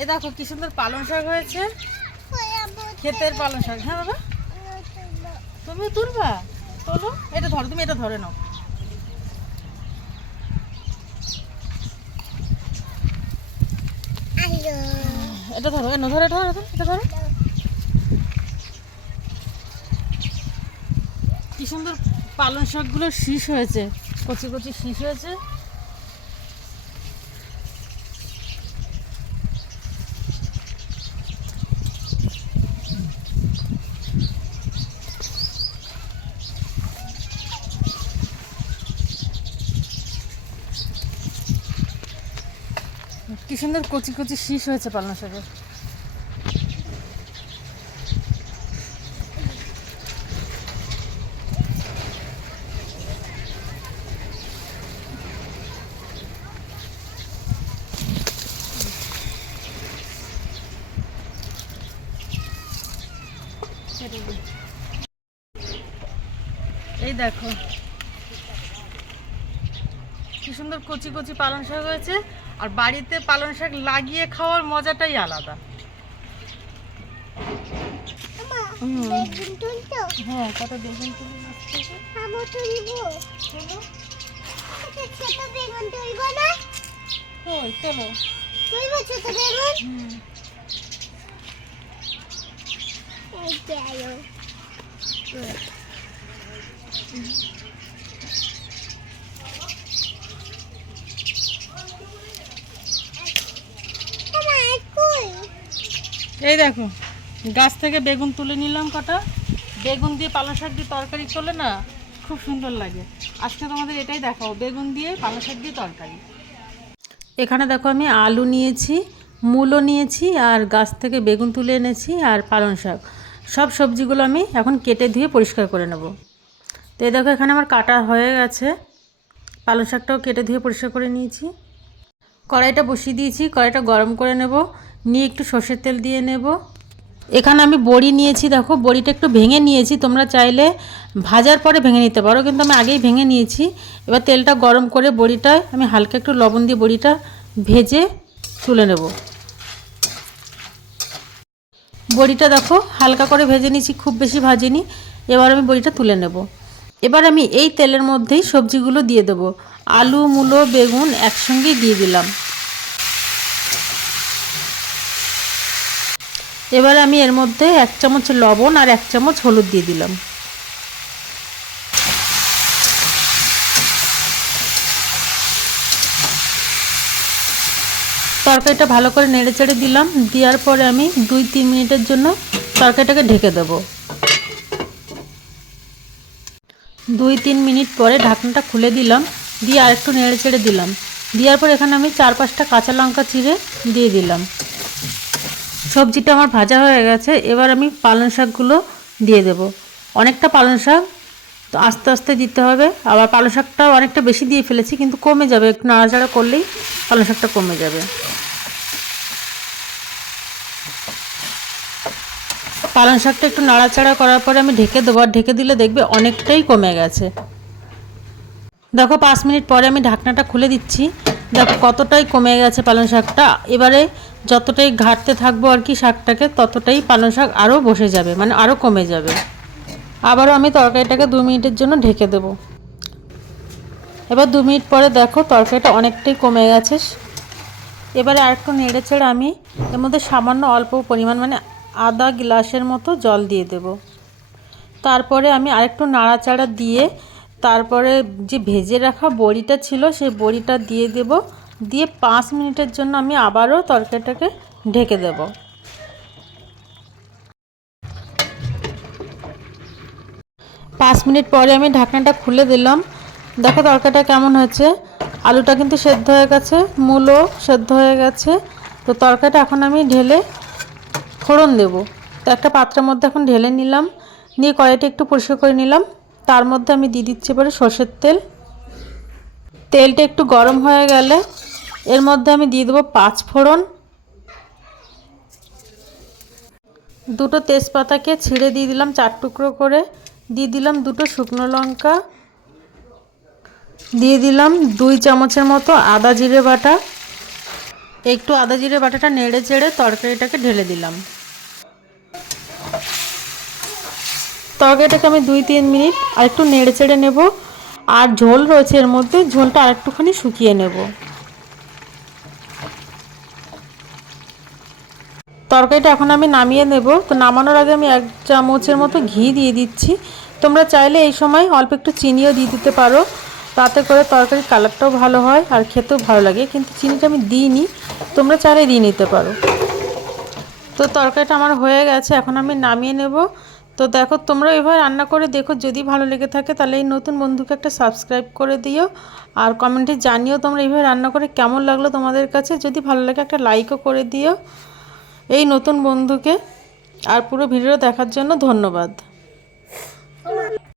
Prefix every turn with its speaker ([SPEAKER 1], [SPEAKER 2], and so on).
[SPEAKER 1] এই দেখো কি সুন্দর পালং শাক হয়েছে। ক্ষেতের পালং শাক। হ্যাঁ বাবা। তুমি তুলবা? তোলো। এটা ধরো, তুমি এটা ধরে নাও। এটা ধরো এনো ধরে ধরো, এটা ধরো। কি সুন্দর পালং শাকগুলো শীষ হয়েছে। কচি কচি শীষ হয়েছে। সুন্দর কচি কচি শীষ হয়েছে পালং শাকের। এই দেখো কি সুন্দর কচি কচি পালং শাক হয়েছে। আর বাড়িতে পালং শাক লাগিয়ে খাওয়ার মজাটাই আলাদা। হ্যাঁ কত বেগুন তুলে এই দেখো, গাছ থেকে বেগুন তুলে নিলাম কটা। বেগুন দিয়ে পালং শাক দিয়ে তরকারি চলে না খুব সুন্দর লাগে। আজকে তোমাদের এটাই দেখাবো বেগুন দিয়ে পালং শাক দিয়ে তরকারি। এখানে দেখো আমি আলু নিয়েছি মূলো নিয়েছি, আর গাছ থেকে বেগুন তুলে এনেছি আর পালং শাক। সব সবজিগুলো আমি এখন কেটে ধুয়ে পরিষ্কার করে নেব। তো এই দেখো, এখানে আমার কাটা হয়ে গেছে। পালং শাকটাও কেটে ধুয়ে পরিষ্কার করে নিয়েছি। কড়াইটা বসিয়ে দিয়েছি, কড়াইটা গরম করে নেব। নিয়ে একটু সর্ষের তেল দিয়ে নেব। এখানে আমি বড়ি নিয়েছি, দেখো, বড়িটা একটু ভেঙে নিয়েছি। তোমরা চাইলে ভাজার পরে ভেঙে নিতে পারো, কিন্তু আমি আগেই ভেঙে নিয়েছি। এবার তেলটা গরম করে বড়িটায় আমি হালকা একটু লবণ দিয়ে বড়িটা ভেজে তুলে নেব। বড়িটা দেখো, হালকা করে ভেজে নিয়েছি, খুব বেশি ভাজিনি। এবার আমি বড়িটা তুলে নেব। এবার আমি এই তেলের মধ্যেই সবজিগুলো দিয়ে দেবো। আলু, মূলো, বেগুন একসঙ্গেই দিয়ে দিলাম। এবার আমি এর মধ্যে এক চামচ লবণ আর এক চামচ হলুদ দিয়ে দিলাম। তরকারিটা ভালো করে নেড়ে চেড়ে দিলাম, দেওয়ার পরে আমি দুই তিন মিনিটের জন্য তরকারিটাকে ঢেকে দেবো। দুই তিন মিনিট পরে ঢাকনাটা খুলে দিলাম, দিয়ে আরেকটু নেড়ে চেড়ে দিলাম। দেওয়ার পর এখানে আমি চার পাঁচটা কাঁচা লঙ্কা চিড়ে দিয়ে দিলাম। সবজিটা আমার ভাজা হয়ে গেছে, এবার আমি পালং শাকগুলো দিয়ে দেব। অনেকটা পালং শাক, তো আস্তে আস্তে দিতে হবে। আবার পালং শাকটা অনেকটা বেশি দিয়ে ফেলেছি, কিন্তু কমে যাবে। একটু নাড়াচাড়া করলেই পালং শাকটা কমে যাবে। পালং শাকটা একটু নাড়াচাড়া করার পরে আমি ঢেকে দেবো, আর ঢেকে দিলে দেখবে অনেকটাই কমে গেছে। দেখো, পাঁচ মিনিট পরে আমি ঢাকনাটা খুলে দিচ্ছি। দেখো, কতটাই কমে গেছে পালং শাকটা। এবারে যতটাই ঘাটতে থাকব আর কি শাকটাকে, ততটাই পালং শাক আরও বসে যাবে মানে আরও কমে যাবে। আবারও আমি তরকারিটাকে দু মিনিটের জন্য ঢেকে দেবো। এবার দু মিনিট পরে দেখো তরকারিটা অনেকটাই কমে গেছে। এবারে আরেকটু নেড়ে চেড়ে আমি এর মধ্যে সামান্য অল্প পরিমাণ মানে আধা গ্লাসের মতো জল দিয়ে দেব। তারপরে আমি আরেকটু নাড়াচাড়া দিয়ে তারপরে যে ভেজে রাখা বড়িটা ছিল, সেই বড়িটা দিয়ে দেব। দিয়ে পাঁচ মিনিটের জন্য আমি আবারও তরকারিটাকে ঢেকে দেব। পাঁচ মিনিট পরে আমি ঢাকনাটা খুলে দিলাম। দেখো তরকারিটা কেমন হয়েছে। আলুটা কিন্তু সেদ্ধ হয়ে গেছে, মূলও সেদ্ধ হয়ে গেছে। তো তরকারিটা এখন আমি ঢেলে ফোড়ন দেব। তো একটা পাত্রের মধ্যে এখন ঢেলে নিলাম। নিয়ে কড়াইটা একটু পরিষ্কার করে নিলাম। তার মধ্যে আমি দিয়ে দিচ্ছি এবারে সর্ষের তেল। তেলটা একটু গরম হয়ে গেলে এর মধ্যে আমি দিয়ে দেবো পাঁচ ফোড়ন। দুটো তেজপাতাকে ছিঁড়ে দিয়ে দিলাম চার টুকরো করে। দিয়ে দিলাম দুটো শুকনো লঙ্কা। দিয়ে দিলাম দুই চামচের মতো আদা জিরে বাটা। একটু আদা জিরে বাটাটা নেড়ে চেড়ে তরকারিটাকে ঢেলে দিলাম। তরকারিটাকে আমি দুই তিন মিনিট আর একটু নেড়ে চেড়ে নেব। আর ঝোল রয়েছে এর মধ্যে, ঝোলটা আর একটুখানি শুকিয়ে নেব। তরকারিটা এখন আমি নামিয়ে নেব। তো নামানোর আগে আমি এক চামচের মতো ঘি দিয়ে দিচ্ছি। তোমরা চাইলে এই সময় অল্প একটু চিনিও দিয়ে দিতে পারো। তাতে করে তরকারির কালারটাও ভালো হয় আর খেতেও ভালো লাগে। কিন্তু চিনিটা আমি দিইনি, তোমরা চাইলে দিয়ে নিতে পারো। তো তরকারিটা আমার হয়ে গেছে। এখন আমি নামিয়ে নেব। তো দেখো, তোমরা এভাবে রান্না করে দেখো, যদি ভালো লেগে থাকে তাহলে এই নতুন বন্ধুকে একটা সাবস্ক্রাইব করে দিও। আর কমেন্টে জানিও তোমরা এইভাবে রান্না করে কেমন লাগল তোমাদের কাছে। যদি ভালো লাগে একটা লাইকও করে দিও এই নতুন বন্ধুকে। আর পুরো ভিডিও দেখার জন্য ধন্যবাদ।